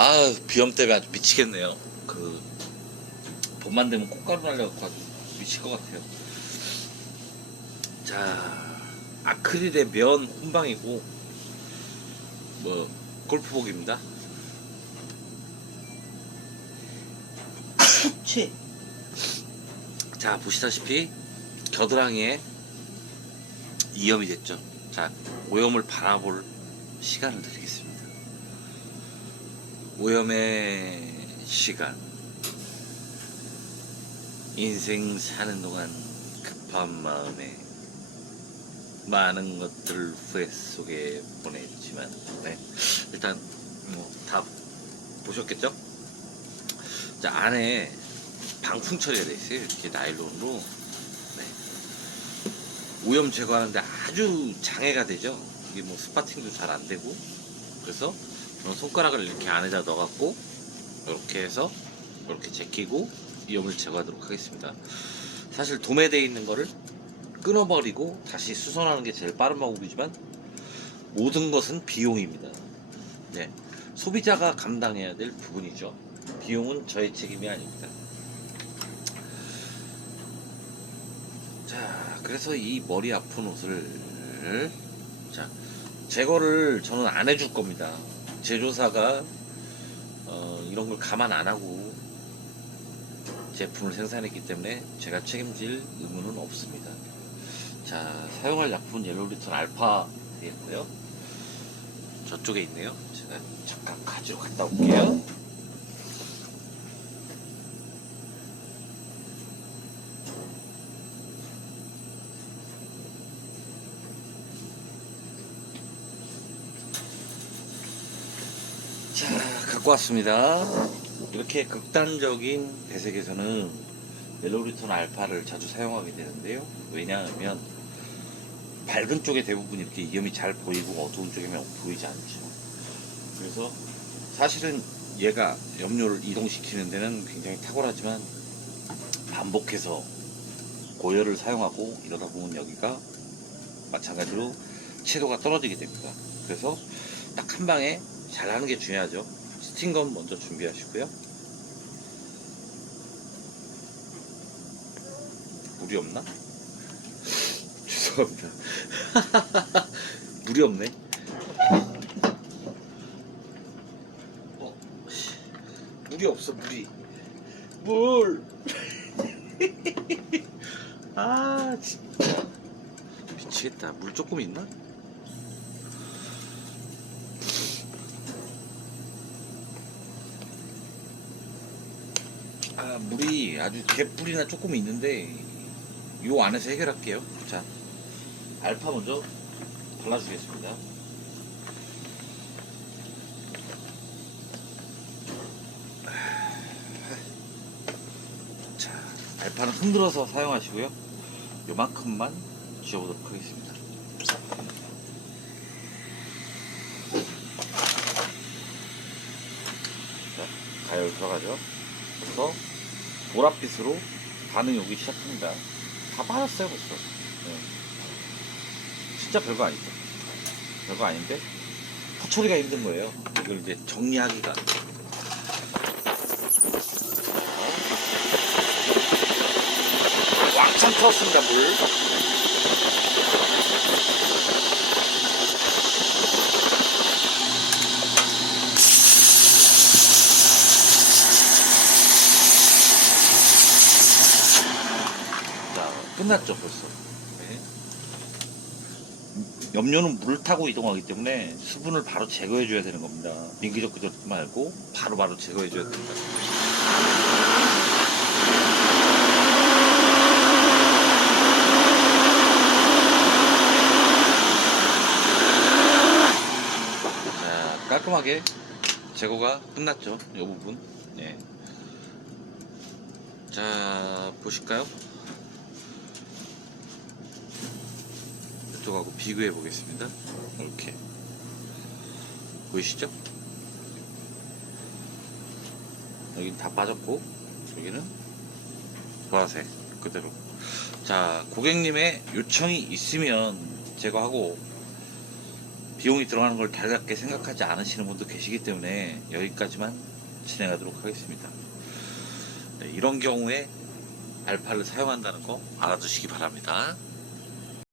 아 비염 때문에 아주 미치겠네요. 그 봄만 되면 꽃가루 날려갖고 아주 미칠 것 같아요. 자 아크릴의 면 혼방이고 뭐 골프복입니다. 취. 자 보시다시피 겨드랑이에 이염이 됐죠. 자 오염을 바라볼 시간을 드리겠습니다. 오염의 시간. 인생 사는 동안 급한 마음에 많은 것들을 후회 속에 보냈지만, 네. 일단, 뭐, 다 보셨겠죠? 자, 안에 방풍 처리가 돼 있어요. 이렇게 나일론으로. 네. 오염 제거하는데 아주 장애가 되죠. 이게 뭐 스파팅도 잘 안 되고. 그래서 손가락을 이렇게 안에다 넣어갖고 이렇게 해서 이렇게 제끼고 이염을 제거하도록 하겠습니다. 사실 도매되어 있는 거를 끊어버리고 다시 수선하는 게 제일 빠른 방법이지만 모든 것은 비용입니다. 네. 소비자가 감당해야 될 부분이죠. 비용은 저의 책임이 아닙니다. 자, 그래서 이 머리 아픈 옷을 자 제거를 저는 안 해줄 겁니다. 제조사가 어, 이런 걸 감안 안 하고 제품을 생산했기 때문에 제가 책임질 의무는 없습니다. 자, 사용할 약품은 옐로리턴 알파 되겠고요. 저쪽에 있네요. 제가 잠깐 가지러 갔다 올게요. 자, 갖고 왔습니다. 이렇게 극단적인 배색에서는 멜로리톤 알파를 자주 사용하게 되는데요. 왜냐하면 밝은 쪽에 대부분 이렇게 이염이 잘 보이고 어두운 쪽에만 보이지 않죠. 그래서 사실은 얘가 염료를 이동시키는 데는 굉장히 탁월하지만 반복해서 고열을 사용하고 이러다 보면 여기가 마찬가지로 채도가 떨어지게 됩니다. 그래서 딱 한 방에 잘하는 게 중요하죠. 스팅건 먼저 준비하시고요. 물이 없나? 죄송합니다. 물이 없네. 어, 씨. 물이 없어 물이. 물. 아 진짜 미치겠다. 물 조금 있나? 아, 물이 아주 개뿔이나 조금 있는데 요 안에서 해결할게요. 자, 알파 먼저 발라주겠습니다. 자, 알파는 흔들어서 사용하시고요. 요만큼만 쥐어보도록 하겠습니다. 자, 가열 들어가죠. 그래서 보랏빛으로 반응이 오기 시작합니다. 다 빠졌어요 벌써. 네. 진짜 별거 아니죠. 별거 아닌데 포처리가 힘든 거예요. 이걸 이제 정리하기가. 왕창 틀었습니다 물. 자, 끝났죠, 벌써. 네. 염료는 물을 타고 이동하기 때문에 수분을 바로 제거해줘야 되는 겁니다. 민기적 그저 말고 바로 바로 제거해줘야 됩니다. 자, 깔끔하게 제거가 끝났죠. 이 부분. 네. 자, 보실까요? 이쪽하고 비교해 보겠습니다. 이렇게 보이시죠? 여긴 다 빠졌고 여기는 보라색 그대로. 자 고객님의 요청이 있으면 제거하고 비용이 들어가는 걸 달갑게 생각하지 않으시는 분도 계시기 때문에 여기까지만 진행하도록 하겠습니다. 네, 이런 경우에 알파를 사용한다는 거 알아두시기 바랍니다.